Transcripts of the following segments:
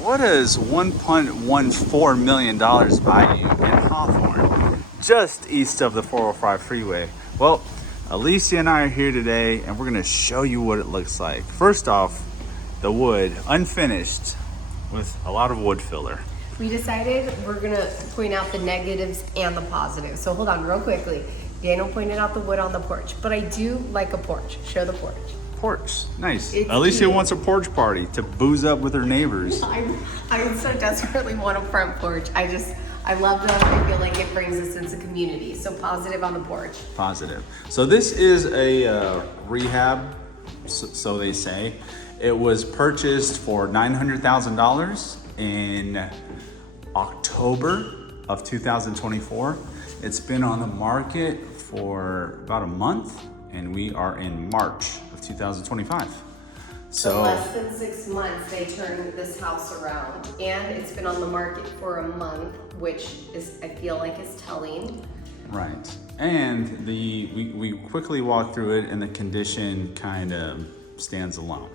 What does $1.14 million buy you in Hawthorne, just east of the 405 freeway? Well, Alicia and I are here today, and we're gonna show you what it looks like. First off, the wood, unfinished, with a lot of wood filler. We decided we're gonna point out the negatives and the positives. So hold on real quickly. Daniel pointed out the wood on the porch, but I do like a porch. Show the porch. Porch, nice. It's Alicia cute. wants a porch party to booze up with her neighbors. I so desperately want a front porch. I love them. I feel like it brings a sense of community. So positive on the porch. Positive. So this is a rehab, so they say. It was purchased for $900,000 in October of 2024. It's been on the market for about a month, and we are in March of 2025. So less than 6 months, they turned this house around, and it's been on the market for a month, which is, I feel like, is telling. right, and we quickly walked through it, and the condition kind of stands alone.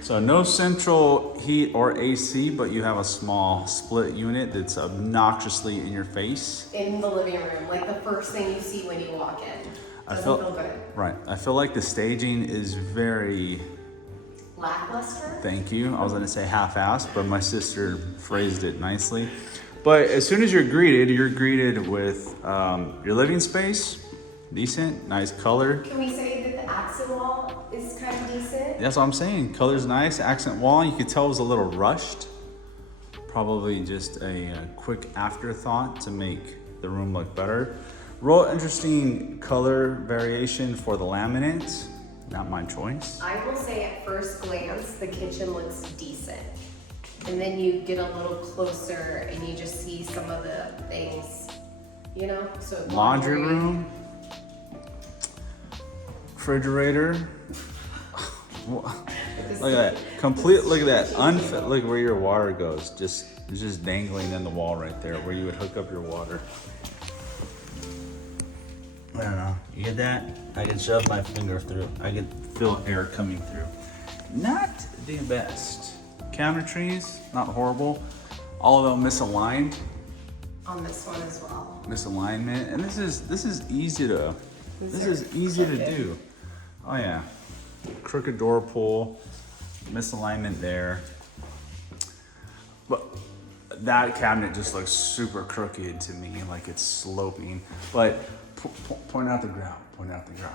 So no central heat or AC, but you have a small split unit that's obnoxiously in your face. In the living room, like the first thing you see when you walk in. Doesn't feel good. Right. I feel like the staging is very, Lackluster? thank you. I was gonna say half-assed, but my sister phrased it nicely. But as soon as you're greeted with your living space, decent, nice color. Can we say that the accent wall is kind of decent? That's what I'm saying. Color's nice, accent wall. You could tell it was a little rushed. Probably just a quick afterthought to make the room look better. Real interesting color variation for the laminate. Not my choice. I will say at first glance, the kitchen looks decent. And then you get a little closer and you just see some of the things, you know? So Laundry room. Refrigerator. Look at that. Complete, look at that. Unfit, look where your water goes. It's just dangling in the wall right there where you would hook up your water. I don't know. You get that? I can shove my finger through. I can feel air coming through. Not the best. Cabinetries, not horrible. Although misaligned. on this one as well. Misalignment, and this is easy to do. Oh yeah, crooked door pull, misalignment there. But that cabinet just looks super crooked to me, like it's sloping. But point out the grout. Point out the grout.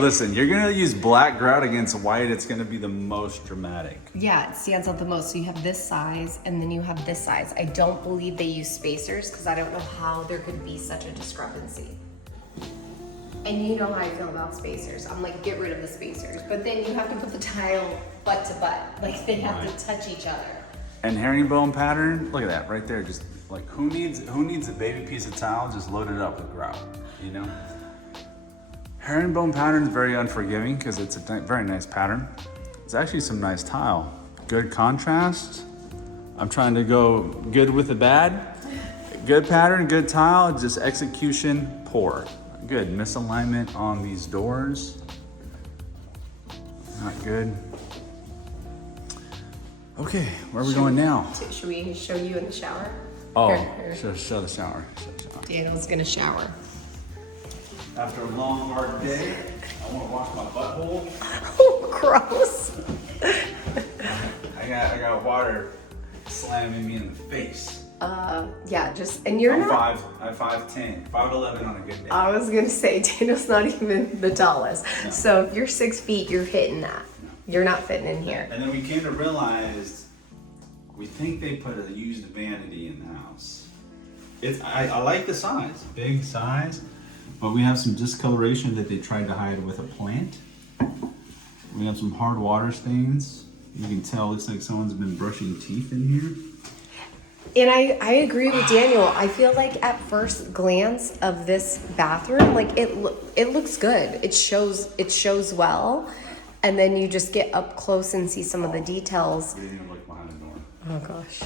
Listen, you're gonna use black grout against white. It's gonna be the most dramatic. Yeah, it stands out the most. So you have this size and then you have this size. I don't believe they use spacers because I don't know how there could be such a discrepancy. And you know how I feel about spacers. I'm like, get rid of the spacers. But then you have to put the tile butt to butt. Like they have to touch each other. And herringbone pattern, look at that right there. Just like who needs a baby piece of tile just loaded up with grout, you know? Herringbone pattern is very unforgiving because it's a very nice pattern. It's actually some nice tile. Good contrast. I'm trying to go good with the bad. Good pattern, good tile, just execution poor. Good misalignment on these doors. Not good. Okay, where are we going now? Should we show you in the shower? Oh, Here. show the shower. Show the shower. Daniel's gonna shower. After a long, hard day, I want to wash my butthole. Oh, gross. I got water slamming me in the face. Yeah, and you're I'm not. I'm 5'10", 5'11" on a good day. I was gonna say, Daniel's not even the tallest. No. So if you're 6 feet, you're hitting that. You're not fitting in here. And then we came to realize, we think they put a used vanity in the house. I like the size, big size, but we have some discoloration that they tried to hide with a plant. We have some hard water stains. You can tell it looks like someone's been brushing teeth in here. And I agree with Daniel. I feel like at first glance of this bathroom, like it looks good. It shows well, and then you just get up close and see some of the details. We didn't even look behind the door. Oh gosh.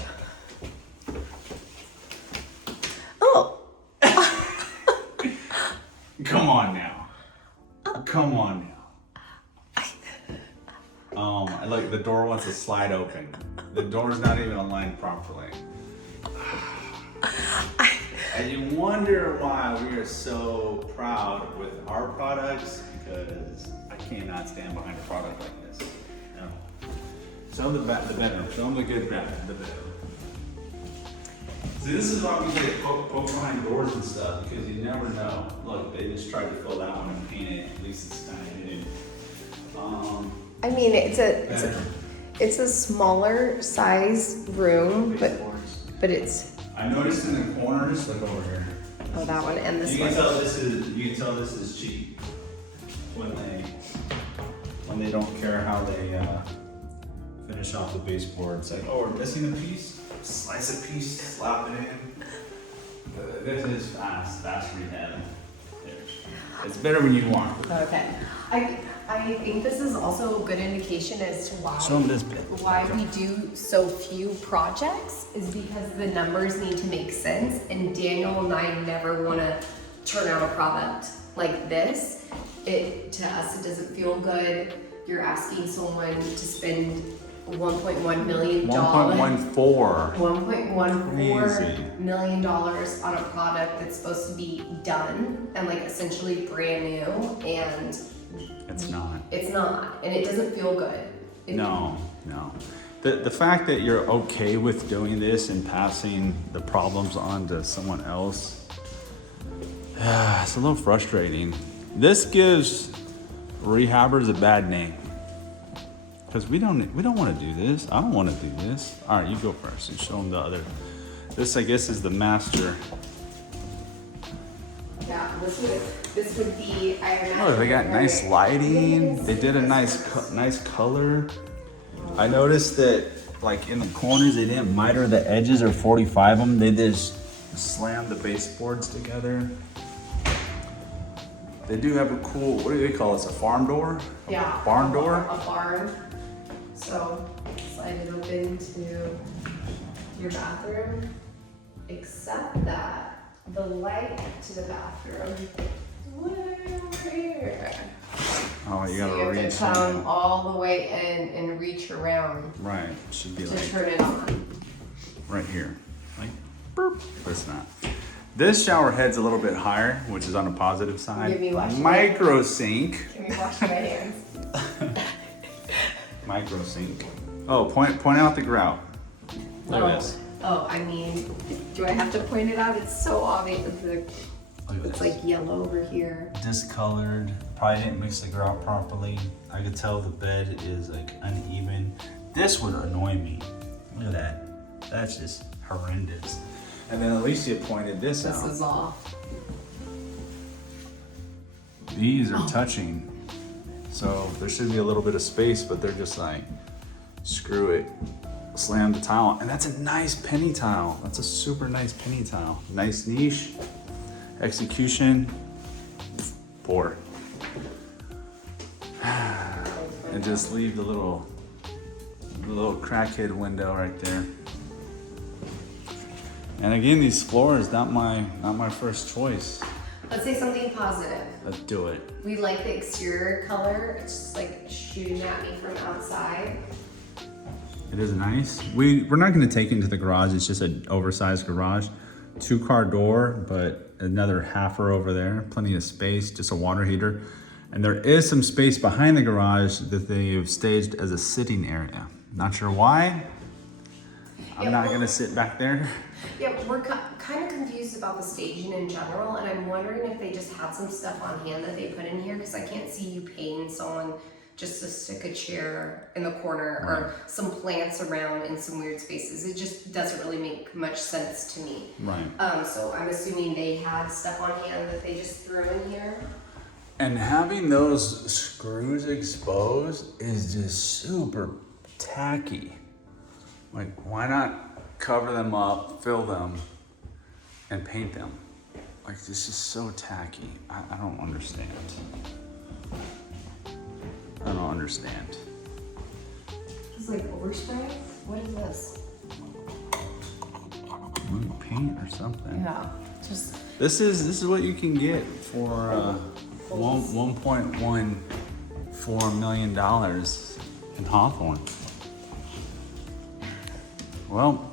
Oh. Come on now. Come on now. Look, the door wants to slide open. The door's not even aligned properly. And you wonder why we are so proud with our products, because I cannot stand behind a product like this. No. Show them the bedroom. Show them the good bed. The bedroom. See, this is why we get poke behind doors and stuff, because you never know. Look, they just tried to fill that one and paint it. At least it's kind of hidden. I mean, it's a smaller size room, but it's, I noticed in the corners, look over here. oh, that one and this You can one. tell this is cheap when they don't care how they finish off the baseboard. It's like, oh, we're missing a piece. Slice a piece, slap it in. This is fast rehab. There. It's better when you want. Okay. I think this is also a good indication as to why. Show them this bit. Why we do so few projects is because the numbers need to make sense, and Daniel and I never want to turn out a product like this. To us, it doesn't feel good. You're asking someone to spend $1.1 million. 1.14. $1.14 million on a product that's supposed to be done and like essentially brand new, and It's not. it's not, and it doesn't feel good. No. The fact that you're okay with doing this and passing the problems on to someone else, it's a little frustrating. This gives rehabbers a bad name. Because we don't want to do this. I don't want to do this. All right, you go first and show them the other. This, I guess, is the master. Yeah, this would be, I imagine. Oh, they got nice lighting. They did a nice color. I noticed that, like in the corners, they didn't miter the edges or 45 them. They just slammed the baseboards together. They do have a cool, what do they call this? A farm door? Yeah. Barn door? A barn. So slide it open to your bathroom, except that the light to the bathroom way over here. Oh, you So gotta you have reach to come in. all the way in and reach around Right, should be to like turn it on. right here. Like, burp. But it's not. This shower head's a little bit higher, which is on the positive side. Give me watch Micro sink. Can we wash my hands? Micro sink. Oh, point out the grout. Look at this. Oh, I mean, do I have to point it out? It's so obvious. Look at It's this. like yellow over here. Discolored. Probably didn't mix the grout properly. I could tell the bed is like uneven. This would annoy me. Look at that. That's just horrendous. And then Alicia pointed this out. This is off. These are touching. So there should be a little bit of space, but they're just like, screw it. Slam the tile. And that's a nice penny tile. That's a super nice penny tile. Nice niche. Execution. Poor. And just leave the little crackhead window right there. And again, these floors, not my first choice. Let's say something positive. Let's do it. We like the exterior color. It's just like shooting at me from outside. It is nice. We're not gonna take it into the garage. It's just an oversized garage. 2-car door, but another halfer over there. Plenty of space, just a water heater. And there is some space behind the garage that they have staged as a sitting area. Not sure why. I'm not gonna sit back there. Yeah, we're kind of confused about the staging in general, and I'm wondering if they just had some stuff on hand that they put in here, because I can't see you paying someone just to stick a chair in the corner or some plants around in some weird spaces. It just doesn't really make much sense to me. Right. So I'm assuming they had stuff on hand that they just threw in here. And having those screws exposed is just super tacky. Like, why not cover them up, fill them, and paint them? Like, this is so tacky. I don't understand. I don't understand. It's like overspray. What is this? Paint or something. Yeah, just This is what you can get for $1.14 million in Hawthorne. Well,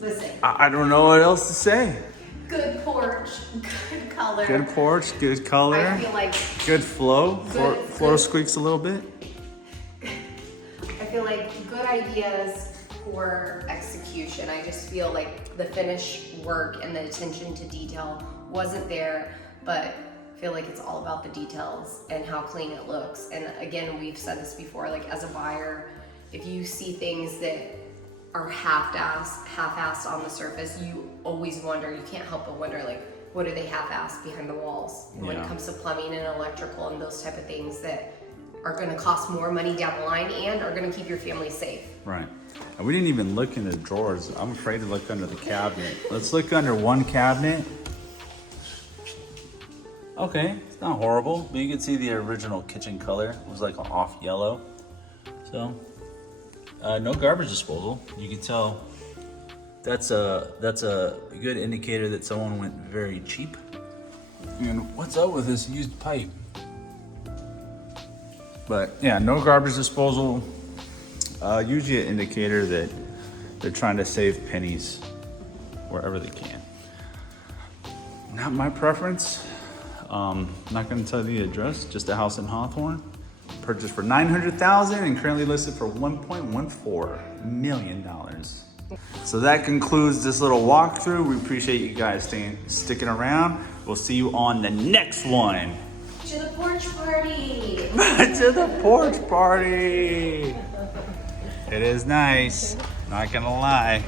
Listen, I don't know what else to say. good porch, good color. Good porch, good color, I feel like good flow. Good- Floor good. squeaks a little bit. I feel like good ideas, poor execution. I just feel like the finish work and the attention to detail wasn't there, but I feel like it's all about the details and how clean it looks. And again, we've said this before, like as a buyer, if you see things that are half-assed on the surface, you always wonder, you can't help but wonder, like, what do they half-assed behind the walls? And when it Yeah. comes to plumbing and electrical and those type of things that are gonna cost more money down the line and are gonna keep your family safe. Right. And we didn't even look in the drawers. I'm afraid to look under the cabinet. Let's look under one cabinet. Okay, it's not horrible, but you can see the original kitchen color was like an off yellow. So, no garbage disposal. You can tell that's a good indicator that someone went very cheap. And what's up with this used pipe? But yeah, no garbage disposal. Usually an indicator that they're trying to save pennies wherever they can. Not my preference. Not going to tell you the address. Just a house in Hawthorne, purchased for $900,000 and currently listed for $1.14 million. So that concludes this little walkthrough. We appreciate you guys sticking around. We'll see you on the next one. To the porch party! To the porch party. It is nice. Not gonna lie.